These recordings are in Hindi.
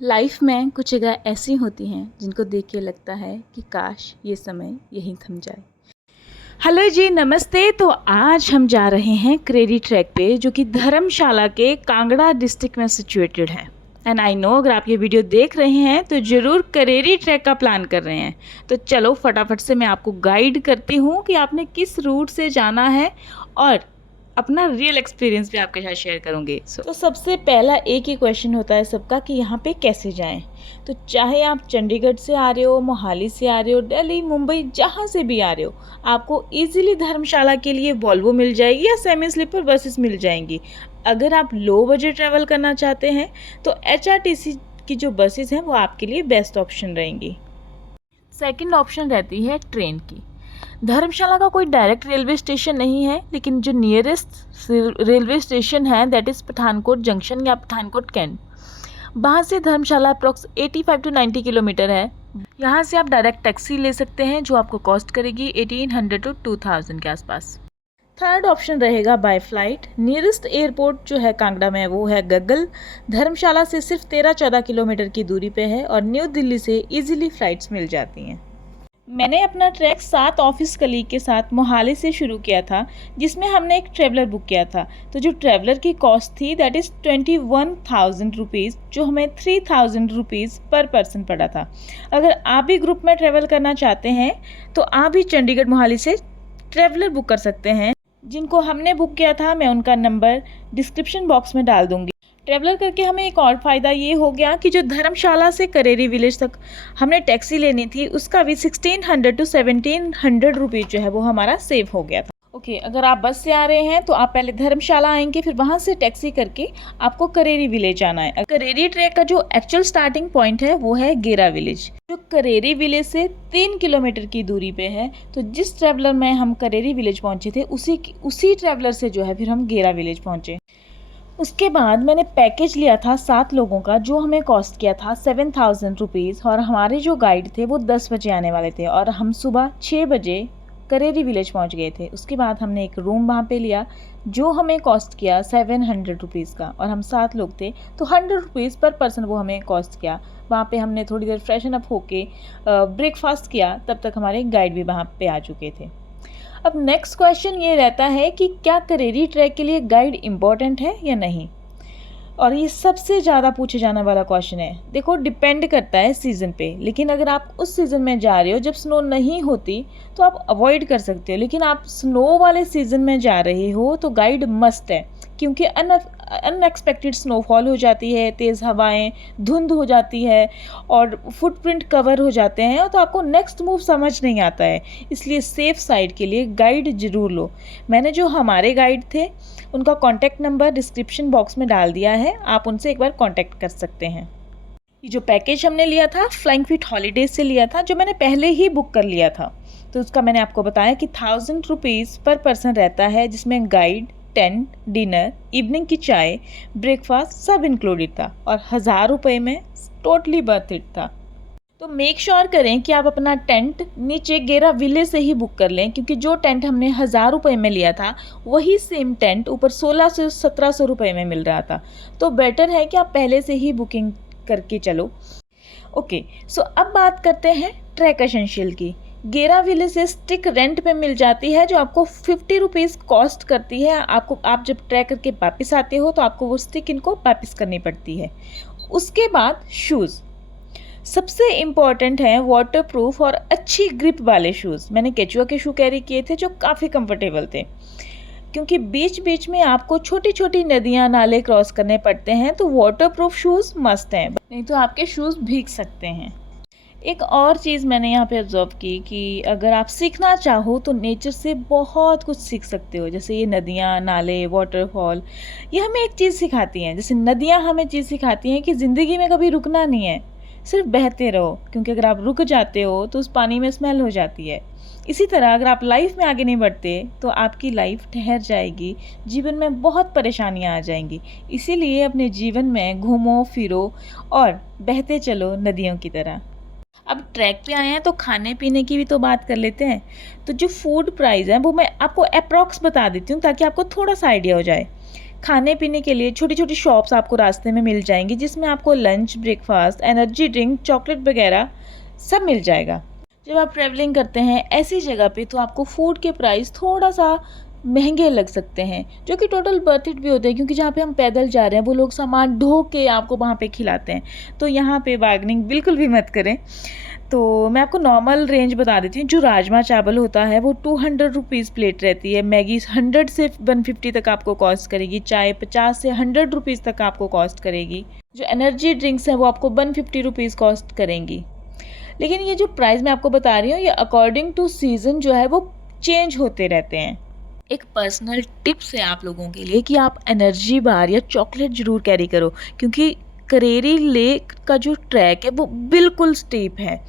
लाइफ में कुछ जगह ऐसी होती हैं जिनको देख के लगता है कि काश ये समय यहीं थम जाए। हेलो जी, नमस्ते। तो आज हम जा रहे हैं करेरी ट्रैक पे, जो कि धर्मशाला के कांगड़ा डिस्ट्रिक्ट में सिचुएटेड है। एंड आई नो अगर आप ये वीडियो देख रहे हैं तो ज़रूर करेरी ट्रैक का प्लान कर रहे हैं। तो चलो फटाफट से मैं आपको गाइड करती हूँ कि आपने किस रूट से जाना है और अपना रियल एक्सपीरियंस भी आपके साथ शेयर करूँगी। तो सबसे पहला एक ही क्वेश्चन होता है सबका कि यहाँ पे कैसे जाएं। तो चाहे आप चंडीगढ़ से आ रहे हो, मोहाली से आ रहे हो, दिल्ली, मुंबई, जहाँ से भी आ रहे हो, आपको इजीली धर्मशाला के लिए वॉल्वो मिल जाएगी या सेमी स्लीपर बसेस मिल जाएंगी। अगर आप लो बजट ट्रैवल करना चाहते हैं तो HRTC की जो बसेस हैं वो आपके लिए बेस्ट ऑप्शन रहेंगी। सेकंड ऑप्शन रहती है ट्रेन की। धर्मशाला का कोई डायरेक्ट रेलवे स्टेशन नहीं है, लेकिन जो नियरेस्ट रेलवे स्टेशन है दैट इज़ पठानकोट जंक्शन या पठानकोट कैंट। वहाँ से धर्मशाला अप्रॉक्स 85 to 90 किलोमीटर है। यहाँ से आप डायरेक्ट टैक्सी ले सकते हैं जो आपको कॉस्ट करेगी 1800 to 2000 के आसपास। थर्ड ऑप्शन रहेगा बाय फ्लाइट। नियरेस्ट एयरपोर्ट जो है कांगड़ा में वो है गग्गल। धर्मशाला से सिर्फ 13-14 किलोमीटर की दूरी पे है और न्यू दिल्ली से इजीली फ़्लाइट्स मिल जाती हैं। मैंने अपना ट्रैक 7 ऑफिस कलीग के साथ मोहाली से शुरू किया था, जिसमें हमने एक ट्रैवलर बुक किया था। तो जो ट्रैवलर की कॉस्ट थी दैट इज़ 21,000 रुपीज़, जो हमें 3,000 रुपीज़ पर पर्सन पड़ा था। अगर आप भी ग्रुप में ट्रैवल करना चाहते हैं तो आप भी चंडीगढ़ मोहाली से ट्रैवलर बुक कर सकते हैं। जिनको हमने बुक किया था मैं उनका नंबर डिस्क्रिप्शन बॉक्स में डाल दूँगी। ट्रैवलर करके हमें एक और फ़ायदा ये हो गया कि जो धर्मशाला से करेरी विलेज तक हमने टैक्सी लेनी थी उसका भी 1600 to 1700 रुपीज़ जो है वो हमारा सेव हो गया था। ओके, अगर आप बस से आ रहे हैं तो आप पहले धर्मशाला आएंगे, फिर वहाँ से टैक्सी करके आपको करेरी विलेज आना है। करेरी ट्रैक का जो एक्चुअल स्टार्टिंग पॉइंट है वो है गेरा विलेज, जो करेरी विलेज से 3 किलोमीटर की दूरी पे है। तो जिस ट्रैवलर में हम करेरी विलेज पहुँचे थे उसी ट्रैवलर से जो है फिर हम गेरा विलेज पहुँचे। उसके बाद मैंने पैकेज लिया था 7 लोगों का, जो हमें कॉस्ट किया था 7,000 रुपीज़। और हमारे जो गाइड थे वो 10 बजे आने वाले थे और हम सुबह 6 बजे करेरी विलेज पहुंच गए थे। उसके बाद हमने एक रूम वहाँ पे लिया जो हमें कॉस्ट किया 700 रुपीज़ का, और हम 7 लोग थे तो 100 रुपीज़ पर पर्सन वो हमें कॉस्ट किया। वहाँ पे हमने थोड़ी देर फ्रेशन अप होके ब्रेकफास्ट किया, तब तक हमारे गाइड भी वहाँ पे आ चुके थे। अब नेक्स्ट क्वेश्चन ये रहता है कि क्या करेरी ट्रैक के लिए गाइड इम्पॉर्टेंट है या नहीं, और ये सबसे ज़्यादा पूछे जाने वाला क्वेश्चन है। देखो, डिपेंड करता है सीज़न पे, लेकिन अगर आप उस सीज़न में जा रहे हो जब स्नो नहीं होती तो आप अवॉइड कर सकते हो, लेकिन आप स्नो वाले सीज़न में जा रहे हो तो गाइड मस्ट है, क्योंकि अनएक्सपेक्टेड स्नोफॉल हो जाती है, तेज़ हवाएं, धुंध हो जाती है और फुटप्रिंट कवर हो जाते हैं, तो आपको नेक्स्ट मूव समझ नहीं आता है। इसलिए सेफ साइड के लिए गाइड ज़रूर लो। मैंने जो हमारे गाइड थे उनका कॉन्टैक्ट नंबर डिस्क्रिप्शन बॉक्स में डाल दिया है, आप उनसे एक बार कॉन्टैक्ट कर सकते हैं। ये जो पैकेज हमने लिया था फ्लाइंग फीट हॉलीडेज से लिया था, जो मैंने पहले ही बुक कर लिया था। तो उसका मैंने आपको बताया कि 1000 रुपीज़ पर पर्सन रहता है, जिसमें गाइड, टेंट, डिनर, इवनिंग की चाय, ब्रेकफास्ट सब इंक्लूडेड था और 1000 रुपये में टोटली बर्थ इट था। तो मेक श्योर करें कि आप अपना टेंट नीचे गेरा विलेज से ही बुक कर लें, क्योंकि जो टेंट हमने 1000 रुपये में लिया था वही सेम टेंट ऊपर 1600 से 1700 रुपये में मिल रहा था। तो बेटर है कि आप पहले से ही बुकिंग करके चलो। ओके, सो अब बात करते हैं ट्रैक एसेंशियल की। गेरा विलेज से स्टिक रेंट पे मिल जाती है, जो आपको 50 रुपीज़ कॉस्ट करती है। आप जब ट्रैक करके वापस आते हो तो आपको वो स्टिक इनको वापस करनी पड़ती है। उसके बाद शूज़ सबसे इम्पॉर्टेंट है, वाटरप्रूफ और अच्छी ग्रिप वाले शूज़। मैंने केचुआ के शू कैरी किए थे जो काफ़ी कंफर्टेबल थे, क्योंकि बीच बीच में आपको छोटी छोटी नदियाँ, नाले क्रॉस करने पड़ते हैं, तो वाटरप्रूफ शूज़ मस्ट हैं, नहीं तो आपके शूज़ भीग सकते हैं। एक और चीज़ मैंने यहाँ पे ऑब्जर्व की कि अगर आप सीखना चाहो तो नेचर से बहुत कुछ सीख सकते हो। जैसे ये नदियाँ, नाले, वाटरफॉल, ये हमें एक चीज़ सिखाती हैं। जैसे नदियाँ हमें चीज़ सिखाती हैं कि ज़िंदगी में कभी रुकना नहीं है, सिर्फ बहते रहो, क्योंकि अगर आप रुक जाते हो तो उस पानी में स्मेल हो जाती है। इसी तरह अगर आप लाइफ में आगे नहीं बढ़ते तो आपकी लाइफ ठहर जाएगी, जीवन में बहुत परेशानियाँ आ जाएंगी। इसीलिए अपने जीवन में घूमो फिरो और बहते चलो नदियों की तरह। अब ट्रैक पे आए हैं तो खाने पीने की भी तो बात कर लेते हैं। तो जो फूड प्राइस है वो मैं आपको अप्रॉक्स बता देती हूँ ताकि आपको थोड़ा सा आइडिया हो जाए। खाने पीने के लिए छोटी छोटी शॉप्स आपको रास्ते में मिल जाएंगी, जिसमें आपको lunch, breakfast, energy drink, chocolate वगैरह सब मिल जाएगा। जब आप ट्रैवलिंग करते हैं ऐसी जगह पे तो आपको फूड के प्राइस थोड़ा सा महंगे लग सकते हैं, जो कि टोटल वर्थ इट भी होते हैं, क्योंकि जहाँ पे हम पैदल जा रहे हैं वो लोग सामान ढो के आपको वहाँ पे खिलाते हैं। तो यहाँ पे बार्गेनिंग बिल्कुल भी मत करें। तो मैं आपको नॉर्मल रेंज बता देती हूँ। जो राजमा चावल होता है वो 200 रुपीज़ प्लेट रहती है। मैगी 100 से 150 तक आपको कॉस्ट करेगी। चाय 50 से 100 रुपीज़ तक आपको कॉस्ट करेगी। जो एनर्जी ड्रिंक्स हैं वो आपको 150 रुपीज़ कॉस्ट करेंगी। लेकिन ये जो प्राइस मैं आपको बता रही हूँ ये अकॉर्डिंग टू सीज़न जो है वो चेंज होते रहते हैं। एक पर्सनल टिप्स है आप लोगों के लिए कि आप एनर्जी बार या चॉकलेट ज़रूर कैरी करो, क्योंकि करेरी लेक का जो ट्रैक है वो बिल्कुल स्टीप है।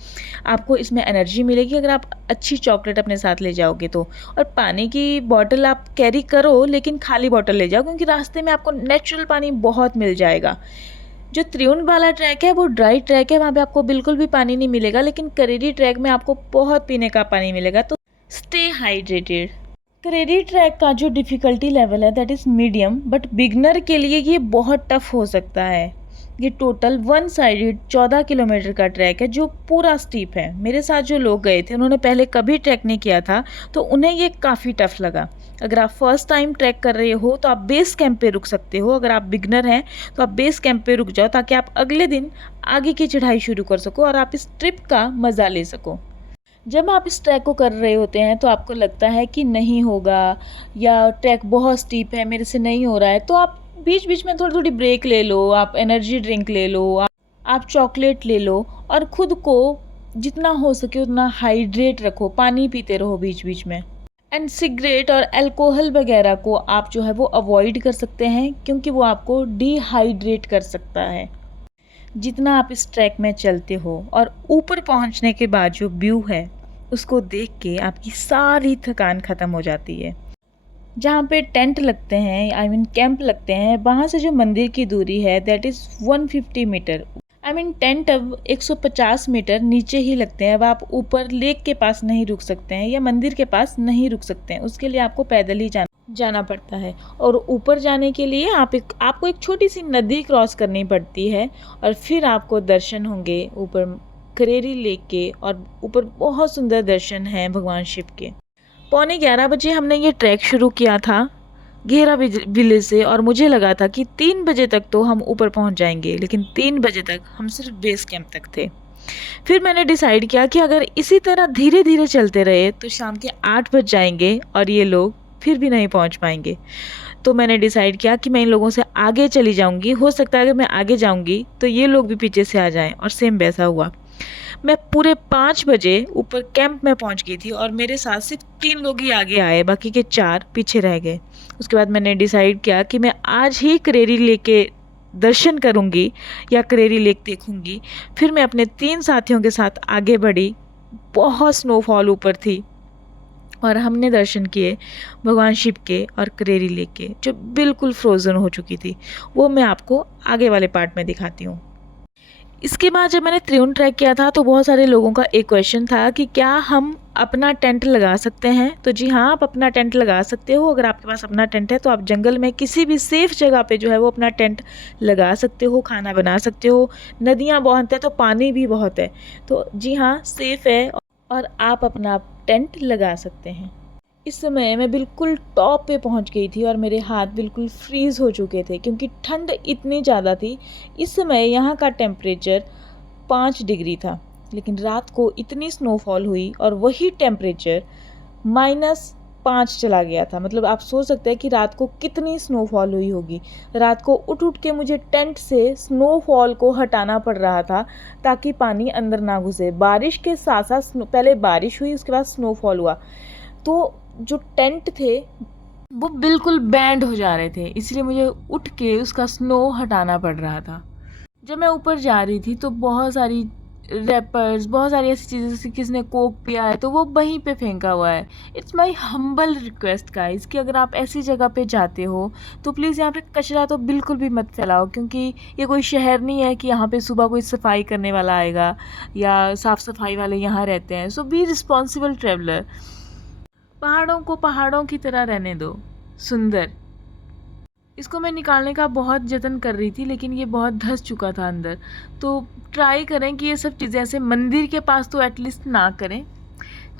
आपको इसमें एनर्जी मिलेगी अगर आप अच्छी चॉकलेट अपने साथ ले जाओगे तो। और पानी की बॉटल आप कैरी करो, लेकिन खाली बॉटल ले जाओ, क्योंकि रास्ते में आपको नेचुरल पानी बहुत मिल जाएगा। जो त्रिउंड वाला ट्रैक है वो ड्राई ट्रैक है, वहाँ पे आपको बिल्कुल भी पानी नहीं मिलेगा, लेकिन करेरी ट्रैक में आपको बहुत पीने का पानी मिलेगा। तो स्टे हाइड्रेटेड। करेरी ट्रैक का जो डिफ़िकल्टी लेवल है that is medium, but beginner के लिए ये बहुत टफ हो सकता है। ये टोटल वन साइडेड 14 किलोमीटर का ट्रैक है जो पूरा स्टीप है। मेरे साथ जो लोग गए थे उन्होंने पहले कभी ट्रैक नहीं किया था, तो उन्हें ये काफ़ी टफ लगा। अगर आप फर्स्ट टाइम ट्रैक कर रहे हो तो आप बेस कैंप पे रुक सकते हो। अगर आप बिगनर हैं तो आप बेस कैंप पे रुक जाओ, ताकि आप अगले दिन आगे की चढ़ाई शुरू कर सको और आप इस ट्रिप का मज़ा ले सको। जब आप इस ट्रैक को कर रहे होते हैं तो आपको लगता है कि नहीं होगा या ट्रैक बहुत स्टीप है, मेरे से नहीं हो रहा है, तो आप बीच बीच में थोड़ी थोड़ी ब्रेक ले लो, आप एनर्जी ड्रिंक ले लो, आप चॉकलेट ले लो और ख़ुद को जितना हो सके उतना हाइड्रेट रखो, पानी पीते रहो बीच बीच में। एंड सिगरेट और अल्कोहल वगैरह को आप जो है वो अवॉइड कर सकते हैं, क्योंकि वो आपको डिहाइड्रेट कर सकता है। जितना आप इस ट्रैक में चलते हो और ऊपर पहुंचने के बाद जो व्यू है उसको देख के आपकी सारी थकान ख़त्म हो जाती है। जहाँ पे टेंट लगते हैं, आई मीन कैंप लगते हैं, वहाँ से जो मंदिर की दूरी है that is 150 metre. I mean tent अब 150 मीटर नीचे ही लगते हैं। अब आप ऊपर लेक के पास नहीं रुक सकते हैं या मंदिर के पास नहीं रुक सकते हैं, उसके लिए आपको पैदल ही जाना पड़ता है। और ऊपर जाने के लिए आपको एक छोटी सी नदी क्रॉस करनी पड़ती है और फिर आपको दर्शन होंगे ऊपर करेरी लेक के। और ऊपर बहुत सुंदर दर्शन हैं भगवान शिव के। 11:15 बजे हमने ये ट्रैक शुरू किया था घेरा विलेज से, और मुझे लगा था कि 3 बजे तक तो हम ऊपर पहुंच जाएंगे, लेकिन 3 बजे तक हम सिर्फ बेस कैंप तक थे। फिर मैंने डिसाइड किया कि अगर इसी तरह धीरे धीरे चलते रहे तो शाम के 8 बज जाएंगे और ये लोग फिर भी नहीं पहुंच पाएंगे। तो मैंने डिसाइड किया कि मैं इन लोगों से आगे चली जाऊंगी। हो सकता है अगर मैं आगे जाऊंगी तो ये लोग भी पीछे से आ जाएं, और सेम वैसा हुआ। मैं पूरे 5 बजे ऊपर कैंप में पहुंच गई थी और मेरे साथ सिर्फ 3 लोग ही आगे आए, बाकी के 4 पीछे रह गए। उसके बाद मैंने डिसाइड किया कि मैं आज ही करेरी लेक के दर्शन करूंगी या करेरी लेक देखूंगी। फिर मैं अपने 3 साथियों के साथ आगे बढ़ी। बहुत स्नोफॉल ऊपर थी और हमने दर्शन किए भगवान शिव के और करेरी लेक के, जो बिल्कुल फ्रोज़न हो चुकी थी। वो मैं आपको आगे वाले पार्ट में दिखाती हूँ। इसके बाद जब मैंने त्रिउंड ट्रैक किया था तो बहुत सारे लोगों का एक क्वेश्चन था कि क्या हम अपना टेंट लगा सकते हैं। तो जी हाँ, आप अपना टेंट लगा सकते हो। अगर आपके पास अपना टेंट है तो आप जंगल में किसी भी सेफ़ जगह पे जो है वो अपना टेंट लगा सकते हो, खाना बना सकते हो। नदियाँ बहुत है तो पानी भी बहुत है, तो जी हाँ सेफ़ है और आप अपना टेंट लगा सकते हैं। इस समय मैं बिल्कुल टॉप पे पहुंच गई थी और मेरे हाथ बिल्कुल फ्रीज़ हो चुके थे, क्योंकि ठंड इतनी ज़्यादा थी। इस समय यहाँ का टेम्परेचर 5 डिग्री था, लेकिन रात को इतनी स्नोफॉल हुई और वही टेम्परेचर -5 चला गया था। मतलब आप सोच सकते हैं कि रात को कितनी स्नोफॉल हुई होगी। रात को उठ के मुझे टेंट से स्नोफॉल को हटाना पड़ रहा था ताकि पानी अंदर ना घुसे। बारिश के साथ साथ पहले बारिश हुई, उसके बाद स्नोफॉल हुआ, तो जो टेंट थे वो बिल्कुल बैंड हो जा रहे थे, इसलिए मुझे उठ के उसका स्नो हटाना पड़ रहा था। जब मैं ऊपर जा रही थी तो बहुत सारी रैपर्स, बहुत सारी ऐसी चीज़ें, जैसे किसी ने कोक पिया है तो वो वहीं पे फेंका हुआ है। It's my humble request guys कि अगर आप ऐसी जगह पे जाते हो तो प्लीज़ यहाँ पे कचरा तो बिल्कुल भी मत फैलाओ, क्योंकि ये कोई शहर नहीं है कि यहाँ पे सुबह कोई सफाई करने वाला आएगा या साफ़ सफाई वाले यहाँ रहते हैं। सो बी रिस्पॉन्सिबल ट्रैवलर। पहाड़ों को पहाड़ों की तरह रहने दो, सुंदर। इसको मैं निकालने का बहुत जतन कर रही थी, लेकिन ये बहुत धंस चुका था अंदर। तो ट्राई करें कि ये सब चीज़ें ऐसे मंदिर के पास तो एटलीस्ट ना करें।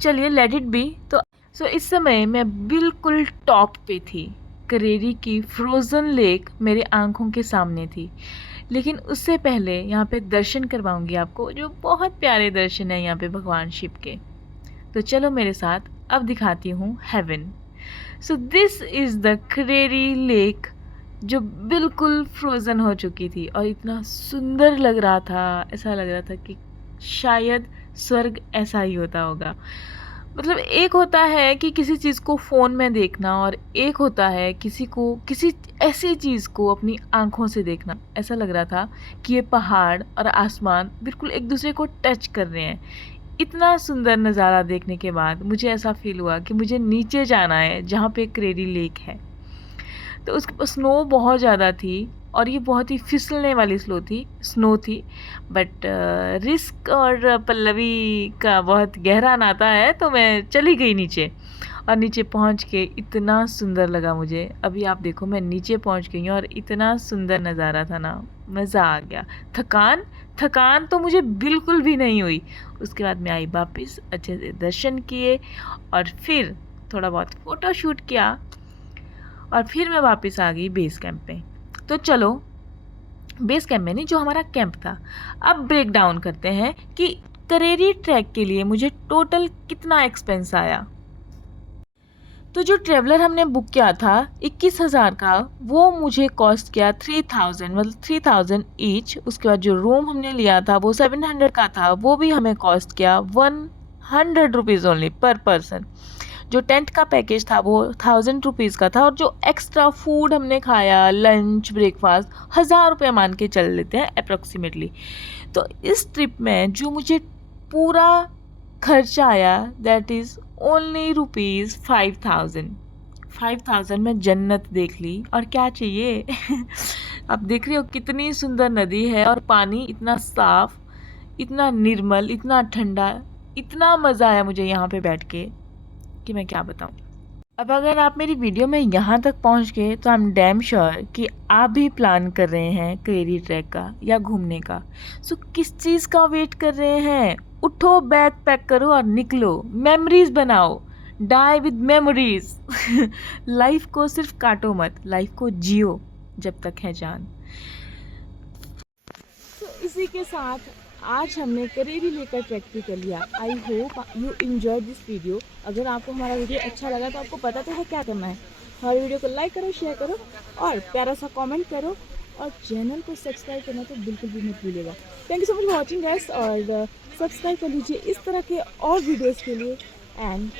चलिए लेट इट बी। तो इस समय मैं बिल्कुल टॉप पे थी। करेरी की फ्रोज़न लेक मेरे आंखों के सामने थी। लेकिन उससे पहले यहाँ पे दर्शन करवाऊंगी आपको, जो बहुत प्यारे दर्शन है यहाँ पे भगवान शिव के। तो चलो मेरे साथ, अब दिखाती हूँ heaven. So this is the Kareri lake, जो बिल्कुल फ्रोज़न हो चुकी थी और इतना सुंदर लग रहा था। ऐसा लग रहा था कि शायद स्वर्ग ऐसा ही होता होगा। मतलब एक होता है कि किसी चीज़ को फ़ोन में देखना, और एक होता है किसी ऐसी चीज़ को अपनी आँखों से देखना। ऐसा लग रहा था कि ये पहाड़ और आसमान बिल्कुल एक दूसरे को टच कर रहे हैं। इतना सुंदर नज़ारा देखने के बाद मुझे ऐसा फ़ील हुआ कि मुझे नीचे जाना है, जहाँ पे करेरी लेक है। तो उस स्नो बहुत ज़्यादा थी, और ये बहुत ही फिसलने वाली स्नो थी। बट रिस्क और पल्लवी का बहुत गहरा नाता है, तो मैं चली गई नीचे। और नीचे पहुंच के इतना सुंदर लगा मुझे। अभी आप देखो, मैं नीचे पहुंच गई हूँ और इतना सुंदर नज़ारा था ना, मज़ा आ गया। थकान तो मुझे बिल्कुल भी नहीं हुई। उसके बाद मैं आई वापस, अच्छे से दर्शन किए और फिर थोड़ा बहुत फ़ोटो शूट किया, और फिर मैं वापस आ गई बेस कैंप पे। तो चलो, बेस कैंप में नहीं, जो हमारा कैंप था। अब ब्रेक डाउन करते हैं कि करेरी ट्रैक के लिए मुझे टोटल कितना एक्सपेंस आया। तो जो ट्रेवलर हमने बुक किया था 21,000 का, वो मुझे कॉस्ट किया 3,000, मतलब 3,000 ईच। उसके बाद जो रूम हमने लिया था वो 700 का था, वो भी हमें कॉस्ट किया 100 रुपीज़ ओनली पर पर्सन। जो टेंट का पैकेज था वो 1000 रुपीज़ का था, और जो एक्स्ट्रा फूड हमने खाया, लंच ब्रेकफास्ट, 1000 रुपये मान के चल लेते हैं अप्रॉक्सीमेटली। तो इस ट्रिप में जो मुझे पूरा खर्चा आया, दैट इज़ ओनली रुपीज़ 5,000 में जन्नत देख ली, और क्या चाहिए। आप देख रहे हो कितनी सुंदर नदी है, और पानी इतना साफ, इतना निर्मल, इतना ठंडा, इतना मज़ा आया मुझे यहाँ पे बैठ के कि मैं क्या बताऊँ। अब अगर आप मेरी वीडियो में यहाँ तक पहुँच गए, तो आई एम डैम श्योर कि आप भी प्लान कर रहे हैं करेरी ट्रैक का या घूमने का। सो किस चीज़ का वेट कर रहे हैं? उठो, बैग पैक करो और निकलो, मेमोरीज बनाओ, डाई विद मेमोरीज। लाइफ को सिर्फ काटो मत, लाइफ को जियो जब तक है जान। तो इसी के साथ आज हमने करेरी लेक का ट्रैक भी कर लिया। I hope you enjoy this video. अगर आपको हमारा वीडियो अच्छा लगा तो आपको पता तो है क्या करना है। हमारे वीडियो को लाइक करो, शेयर करो और प्यारा सा कमेंट करो, और चैनल को सब्सक्राइब करना तो बिल्कुल भी मत भूलिएगा। Thank you so much for watching guys, और सब्सक्राइब कर लीजिए इस तरह के और वीडियोज़ के लिए। एंड